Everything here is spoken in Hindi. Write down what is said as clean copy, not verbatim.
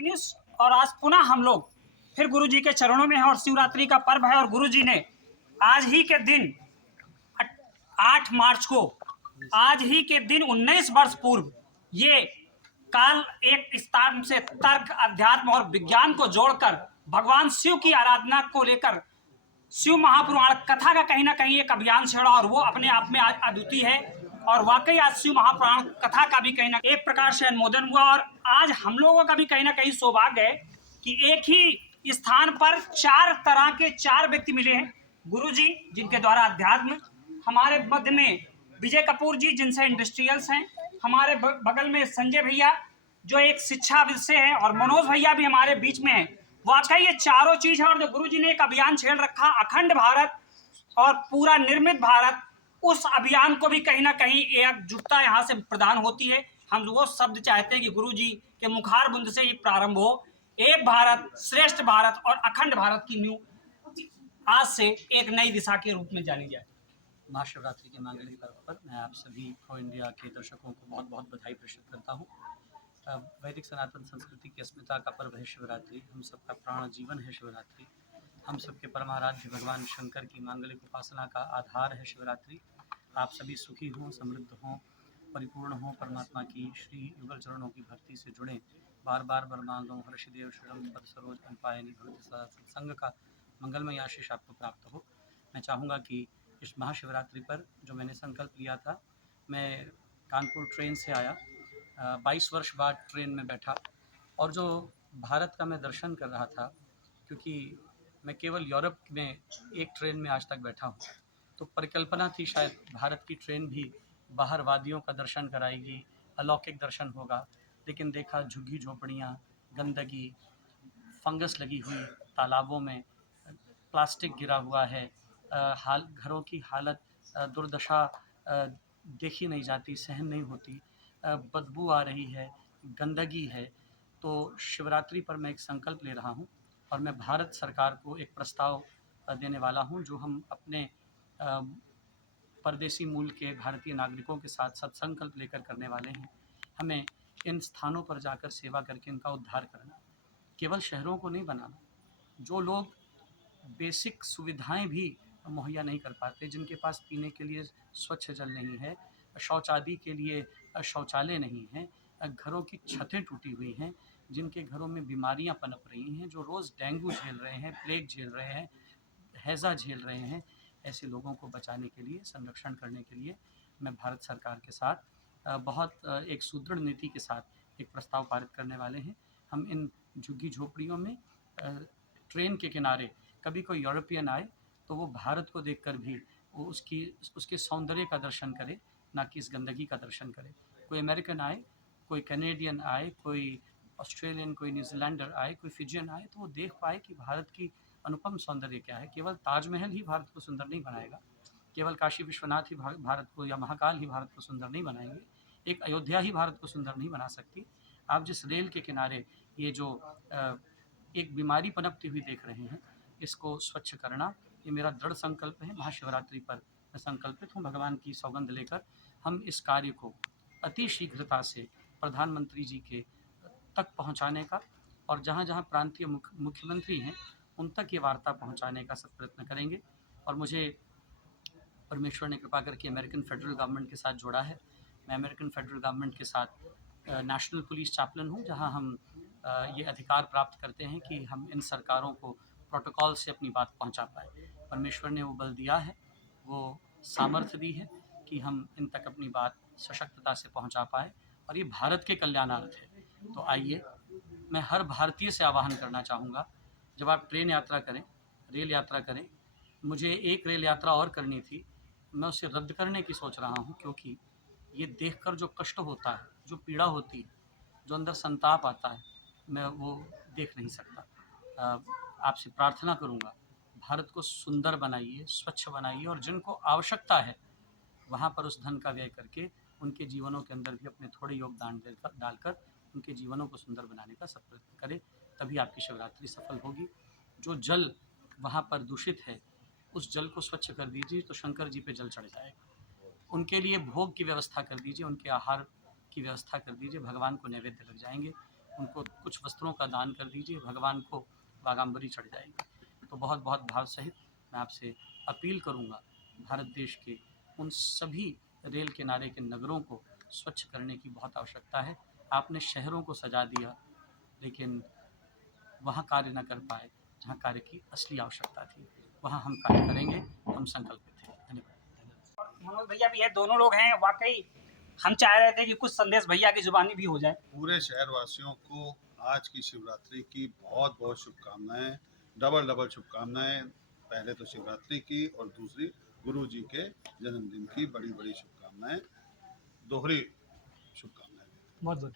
और आज पुनः हम लोग फिर गुरु जी के चरणों में हैं और शिवरात्रि का पर्व है। और गुरु जी ने आज ही के दिन 8 मार्च को, आज ही के दिन 19 वर्ष पूर्व ये काल एक स्थान से तर्क, अध्यात्म और विज्ञान को जोड़कर भगवान शिव की आराधना को लेकर शिव महापुराण कथा का कहीं ना कहीं एक अभियान छेड़ा और वो अपने आप में आज अद्वितीय है। और वाकई आज शिव महापुराण कथा का भी कहीं ना एक प्रकार से अनुमोदन हुआ। और आज हम लोगों का भी कहीं ना कहीं सौभाग्य है कि एक ही स्थान पर 4 तरह के 4 व्यक्ति मिले हैं। गुरु जी जिनके द्वारा अध्यात्म, हमारे मध्य में विजय कपूर जी जिनसे इंडस्ट्रियल्स हैं, हमारे बगल में संजय भैया जो एक शिक्षा विषय है, और मनोज भैया भी हमारे बीच में है। वाकई ये चारों चीज है। और जो गुरु जी ने एक अभियान छेड़ रखा अखंड भारत और पूरा निर्मित भारत, उस अभियान को भी कहीं ना कहीं एकजुटता यहाँ से प्रदान होती है। हम वो शब्द चाहते हैं कि गुरु जी के मुखार बुंद से ही प्रारंभ हो। एक भारत श्रेष्ठ भारत और अखंड भारत की न्यू आज से एक नई दिशा के रूप में जानी जाए। महाशिवरात्रि के मांगलिक पर्व पर मैं आप सभी को इंडिया के दर्शकों को बहुत बहुत बधाई प्रेषित करता हूँ। वैदिक सनातन संस्कृति की अस्मिता का पर्व है शिवरात्रि। हम सबका प्राण जीवन है शिवरात्रि। हम सबके परमाराध्य भगवान शंकर की मांगलिक उपासना का आधार है शिवरात्रि। आप सभी सुखी हों, समृद्ध हों, परिपूर्ण हों, परमात्मा की श्री युगल चरणों की भक्ति से जुड़ें। बार बार वर मांगो हर्षदेव श्रीरम पद सरोज अल्पायनी भगवती सदा सत्संग का मंगलमय आशीष आपको प्राप्त हो। मैं चाहूँगा कि इस महाशिवरात्रि पर जो मैंने संकल्प लिया था, मैं कानपुर ट्रेन से आया, 22 वर्ष बाद ट्रेन में बैठा और जो भारत का मैं दर्शन कर रहा था, क्योंकि मैं केवल यूरोप में एक ट्रेन में आज तक बैठा हूँ, तो परिकल्पना थी शायद भारत की ट्रेन भी बाहर वादियों का दर्शन कराएगी, अलौकिक दर्शन होगा। लेकिन देखा झुग्गी झोपड़ियाँ, गंदगी, फंगस लगी हुई तालाबों में, प्लास्टिक गिरा हुआ है, घरों की हालत, दुर्दशा देखी नहीं जाती, सहन नहीं होती, बदबू आ रही है, गंदगी है। तो शिवरात्रि पर मैं एक संकल्प ले रहा हूँ और मैं भारत सरकार को एक प्रस्ताव देने वाला हूँ, जो हम अपने परदेसी मूल के भारतीय नागरिकों के साथ सत्संकल्प लेकर करने वाले हैं। हमें इन स्थानों पर जाकर सेवा करके इनका उद्धार करना, केवल शहरों को नहीं बनाना। जो लोग बेसिक सुविधाएं भी मुहैया नहीं कर पाते, जिनके पास पीने के लिए स्वच्छ जल नहीं है, शौचादि के लिए शौचालय नहीं है, घरों की छतें टूटी हुई हैं, जिनके घरों में बीमारियां पनप रही हैं, जो रोज़ डेंगू झेल रहे हैं, प्लेग झेल रहे हैं, हैज़ा झेल रहे हैं, ऐसे लोगों को बचाने के लिए, संरक्षण करने के लिए मैं भारत सरकार के साथ बहुत एक सुदृढ़ नीति के साथ एक प्रस्ताव पारित करने वाले हैं। हम इन झुग्गी झोपड़ियों में ट्रेन के किनारे कभी कोई यूरोपियन आए तो वो भारत को देखकर भी वो उसके सौंदर्य का दर्शन करे, ना कि इस गंदगी का दर्शन करे। कोई अमेरिकन आए, कोई कैनेडियन आए, कोई ऑस्ट्रेलियन, कोई न्यूजीलैंडर आए, कोई फिजियन आए, तो वो देख पाए कि भारत की अनुपम सौंदर्य क्या है। केवल ताजमहल ही भारत को सुंदर नहीं बनाएगा, केवल काशी विश्वनाथ ही भारत को, या महाकाल ही भारत को सुंदर नहीं बनाएंगे, एक अयोध्या ही भारत को सुंदर नहीं बना सकती। आप जिस रेल के किनारे ये जो एक बीमारी पनपती हुई देख रहे हैं, इसको स्वच्छ करना, ये मेरा दृढ़ संकल्प है। महाशिवरात्रि पर मैं संकल्पित हूँ, भगवान की सौगंध लेकर हम इस कार्य को अति शीघ्रता से प्रधानमंत्री जी के तक पहुँचाने का, और जहाँ जहाँ प्रांतीय मुख्यमंत्री हैं उन तक ये वार्ता पहुँचाने का सब प्रयत्न करेंगे। और मुझे परमेश्वर ने कृपा करके अमेरिकन फेडरल गवर्नमेंट के साथ जोड़ा है। मैं अमेरिकन फेडरल गवर्नमेंट के साथ नेशनल पुलिस चैपलन हूँ, जहाँ हम ये अधिकार प्राप्त करते हैं कि हम इन सरकारों को प्रोटोकॉल से अपनी बात पहुंचा पाए। परमेश्वर ने वो बल दिया है, वो सामर्थ्य दी है कि हम इन तक अपनी बात सशक्तता से पहुंचा पाए, और ये भारत के कल्याणार्थ है। तो आइए, मैं हर भारतीय से आह्वान करना चाहूँगा, जब आप ट्रेन यात्रा करें, रेल यात्रा करें, मुझे एक रेल यात्रा और करनी थी, मैं उसे रद्द करने की सोच रहा हूँ, क्योंकि ये देखकर जो कष्ट होता है, जो पीड़ा होती है, जो अंदर संताप आता है, मैं वो देख नहीं सकता। आपसे प्रार्थना करूँगा, भारत को सुंदर बनाइए, स्वच्छ बनाइए, और जिनको आवश्यकता है वहाँ पर उस धन का व्यय करके उनके जीवनों के अंदर भी अपने थोड़े योगदान डालकर उनके जीवनों को सुंदर बनाने का सब प्रयत्न करें, तभी आपकी शिवरात्रि सफल होगी। जो जल वहाँ पर दूषित है, उस जल को स्वच्छ कर दीजिए तो शंकर जी पे जल चढ़ जाएगा। उनके लिए भोग की व्यवस्था कर दीजिए, उनके आहार की व्यवस्था कर दीजिए, भगवान को नैवेद्य लग जाएंगे। उनको कुछ वस्त्रों का दान कर दीजिए, भगवान को बागाम्बरी चढ़ जाएगी। तो बहुत बहुत भाव सहित मैं आपसे अपील करूँगा, भारत देश के उन सभी रेल किनारे के नगरों को स्वच्छ करने की बहुत आवश्यकता है। आपने शहरों को सजा दिया, लेकिन वहाँ कार्य न कर पाए जहाँ कार्य की असली आवश्यकता थी। वहाँ हम कार्य करेंगे, हम संकल्पित हैं। धन्यवाद। मनोज भैया भी है, दोनों लोग हैं। वाकई हम चाह रहे थे कि कुछ संदेश भैया की जुबानी भी हो जाए। पूरे शहरवासियों को आज की शिवरात्रि की बहुत बहुत शुभकामनाएं, डबल डबल शुभकामनाएं। पहले तो शिवरात्रि की और दूसरी गुरु जी के जन्मदिन की बड़ी बड़ी शुभकामनाएं, दोहरी शुभकामनाएं। बहुत बहुत